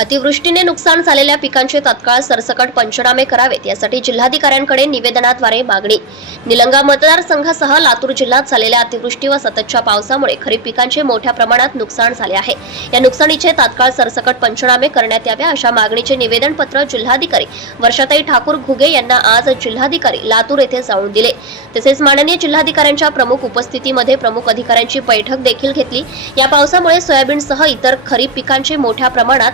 अतिवृष्टीने नुकसान झालेल्या पिकांचे तत्काळ सरसकट पंचनामे करावेत यासाठी जिल्हाधिकाऱ्यांकडे निवेदनाद्वारे मागणी. निलंगा मतदारसंघासह लातूर जिल्ह्यात झालेल्या अतिवृष्टी व सततच्या पावसामुळे खरीप पिकांचे मोठ्या प्रमाणात नुकसान झाले आहे. या नुकसानीचे तात्काळ सरसकट पंचनामे करण्यात यावे अशा मागणीचे निवेदन पत्र जिल्हाधिकारी वर्षाताई ठाकूर घुगे यांना आज जिल्हाधिकारी लातूर येथे जाऊन दिले. तसेच माननीय जिल्हाधिकाऱ्यांच्या प्रमुख उपस्थितीमध्ये प्रमुख अधिकाऱ्यांची बैठक देखील घेतली. या पावसामुळे सोयाबीनसह इतर खरीप पिकांचे मोठ्या प्रमाणात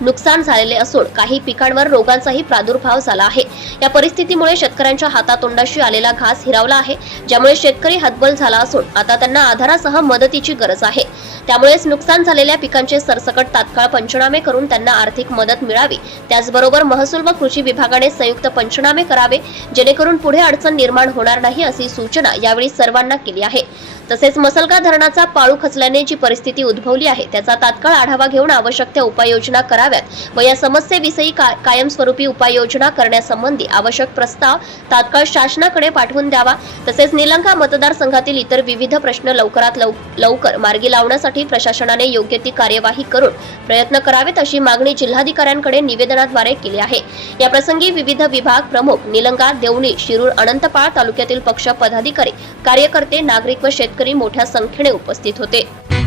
नुकसान झालेले असून काही पिकांवर रोगांचाही प्रादुर्भाव झाला आहे. या परिस्थितीमुळे शेतकऱ्यांच्या हातातोंडाशी आलेला घास हिरावला आहे ज्यामुळे शेतकरी हतबल झाला असून आता त्यांना आधारासह मदतीची गरज आहे. त्यामुळेच नुकसान झालेल्या पिकांचे सरसकट तात्काळ पंचनामे करून त्यांना आर्थिक मदत मिळावी. त्याचबरोबर महसूल व कृषी विभागाने संयुक्त पंचनामे करावे जेणेकरून पुढे अडचण निर्माण होणार नाही अशी सूचना यावेळी सर्वांना केली आहे. तसेच मसलगा धरणाचा पाळू खचल्याने जी परिस्थिती उद्भवली आहे त्याचा तात्काळ आढावा घेऊन आवश्यक त्या उपाययोजना कराव्यात. व या समस्येविषयी का- कायमस्वरूपी उपाययोजना करण्यासंबंधी आवश्यक प्रस्ताव तात्काळ शासनाकडे पाठवून द्यावा. तसेच निलंगा मतदारसंघातील इतर विविध प्रश्न लवकरात लव- लवकर मार्गी लावण्यासाठी प्रशासनाने योग्य ती कार्यवाही करून प्रयत्न करावेत अशी मागणी जिल्हाधिकाऱ्यांकडे निवेदनाद्वारे केली आहे. या प्रसंगी विविध विभाग प्रमुख निलंगा देवणी शिरूर अनंतपाळ तालुक्यातील पक्ष पदाधिकारी कार्यकर्ते नागरिक व शेतकरी मोठ्या संख्येने उपस्थित होते.